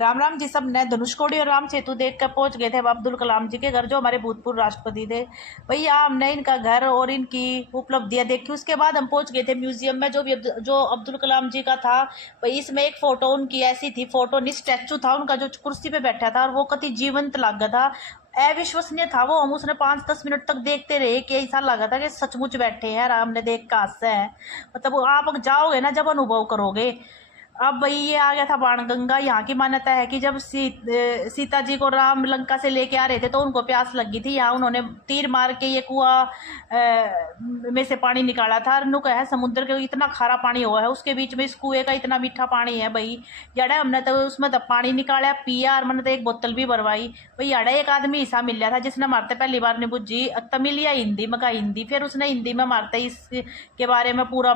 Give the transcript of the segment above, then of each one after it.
राम राम जी। सब ने धनुषकोडी और राम सेतु देख कर पहुंच गए थे अब अब्दुल कलाम जी के घर, जो हमारे भूतपूर्व राष्ट्रपति थे। भैया हमने इनका घर और इनकी उपलब्धियां देखी। उसके बाद हम पहुंच गए थे म्यूजियम में, जो अब्दुल कलाम जी का था। भाई इसमें एक फोटो उनकी ऐसी थी, फोटो नहीं स्टैचू था उनका, जो कुर्सी पे बैठा था और वो कति जीवंत लगा था, अविश्वसनीय था वो। हम उसने 5-10 मिनट तक देखते रहे कि ऐसा लगा था कि सचमुच बैठे हैं। हमने देख का हास्य है, मतलब आप जाओगे ना जब अनुभव करोगे। अब भाई ये आ गया था बाणगंगा। यहाँ की मान्यता है कि जब सीता जी को राम लंका से लेके आ रहे थे तो उनको प्यास लगी थी। यहाँ उन्होंने तीर मार के ये कुआं में से पानी निकाला था। नुक है समुद्र के, इतना खारा पानी हुआ है उसके बीच में इस कुएं का इतना मीठा पानी है। भाई याडा हमने तो उसमें तो पानी निकाला पिया, और मैंने तो एक बोतल भी भरवाई। भाई याडा एक आदमी ऐसा मिल रहा था जिसने मारते पहली बार नहीं बुझी तमिल या हिंदी में का हिंदी, फिर उसने हिंदी में मारते इसके बारे में पूरा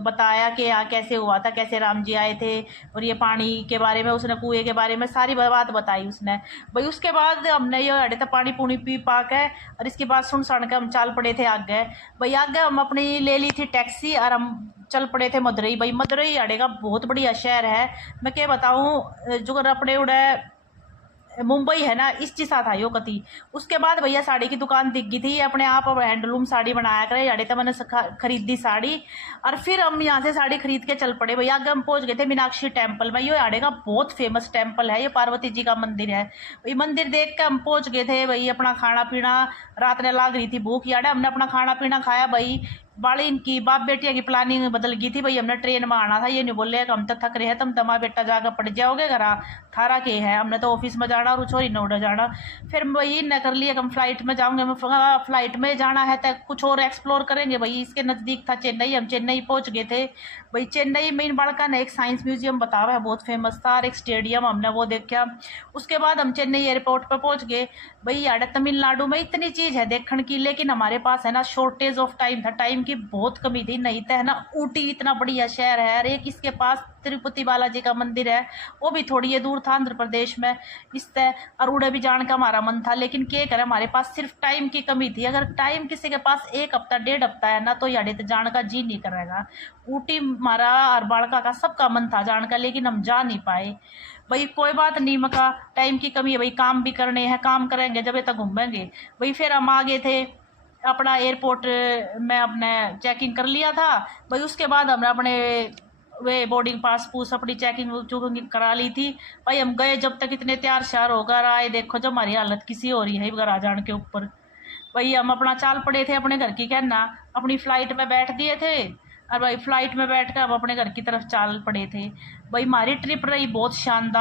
बताया कि यहाँ कैसे हुआ था, कैसे राम जी आए थे, और ये पानी के बारे में उसने, कुएं के बारे में सारी बात बताई उसने। भाई उसके बाद हमने ये अड़े तक पानी पूनी पी पा के, और इसके बाद सुन सुन के हम चाल पड़े थे आगे। भाई आगे हम अपनी ले ली थी टैक्सी और हम चल पड़े थे मदुरई। भाई मदुरई अड़े का बहुत बढ़िया शहर है, मैं क्या बताऊँ। जो अपने उड़े मुंबई है ना, इस जैसा था यो कति। उसके बाद भैया साड़ी की दुकान दिख गई थी, अपने आप हैंडलूम साड़ी बनाया करे याडे, तो मैंने खरीदी साड़ी। और फिर हम यहाँ से साड़ी खरीद के चल पड़े। भैया आगे हम पहुंच गए थे मीनाक्षी टेम्पल में। ये याडे का बहुत फेमस टेम्पल है, ये पार्वती जी का मंदिर है। भाई मंदिर देख के हम पहुंच गए थे। भाई अपना खाना पीना, रात ने लाग रही थी भूख, याडे हमने अपना खाना पीना खाया। भाई बाली इनकी बाप बेटिया की प्लानिंग बदल गई थी। भाई हमने ट्रेन में आना था, ये नहीं बोले कि हम तो थक रहे हैं, तुम तमा बेटा जाकर पड़ जाओगे घर, थारा के है, हमने तो ऑफिस में जाना और छोरी ने उड़ा जाना। फिर वही न कर लिया कि हम फ्लाइट में जाऊंगे। फ्लाइट में जाना है तो कुछ और एक्सप्लोर करेंगे। भाई इसके नज़दीक था चेन्नई, हम चेन्नई पहुंच गए थे। भाई चेन्नई में इन बड़का ने एक साइंस म्यूजियम बतावा है, बहुत फेमस था, और एक स्टेडियम हमने वो देखा। उसके बाद हम चेन्नई एयरपोर्ट पर पहुंच गए। भाई यार तमिलनाडु में इतनी चीज है देखने की, लेकिन हमारे पास है ना शॉर्टेज ऑफ टाइम था, टाइम की बहुत कमी थी। नहीं तो है ना ऊटी इतना बढ़िया शहर है, और एक इसके पास तिरुपति बालाजी का मंदिर है, वो भी थोड़ी ये दूर था आंध्र प्रदेश में। इससे और उड़े भी जाने का हमारा मन था, लेकिन क्या करे हमारे पास सिर्फ टाइम की कमी थी। अगर टाइम किसी के पास 1 हफ्ता 1.5 हफ्ता है ना, तो याडे तो जाने का जी नहीं करेगा। ऊटी हमारा और बालका का सबका मन था जाने का, लेकिन हम जा नहीं पाए। भाई कोई बात नहीं, मका टाइम की कमी है, भाई काम भी करने हैं, काम करेंगे जब तक घूमेंगे। भाई फिर हम आ गए थे अपना एयरपोर्ट में, अपने चेकिंग कर लिया था। भाई उसके बाद हमने अपने वे बोर्डिंग पास पूस अपनी चेकिंग करा ली थी। भाई हम गए जब तक इतने तैयार श्यार होकर आए, देखो जब हमारी हालत किसी हो रही है घर आ जाने के ऊपर। भाई हम अपना चाल पड़े थे अपने घर की, कहना अपनी फ्लाइट में बैठ दिए थे, और भाई फ्लाइट में बैठ कर हम अपने घर की तरफ चाल पड़े थे। भाई हमारी ट्रिप रही बहुत शानदार।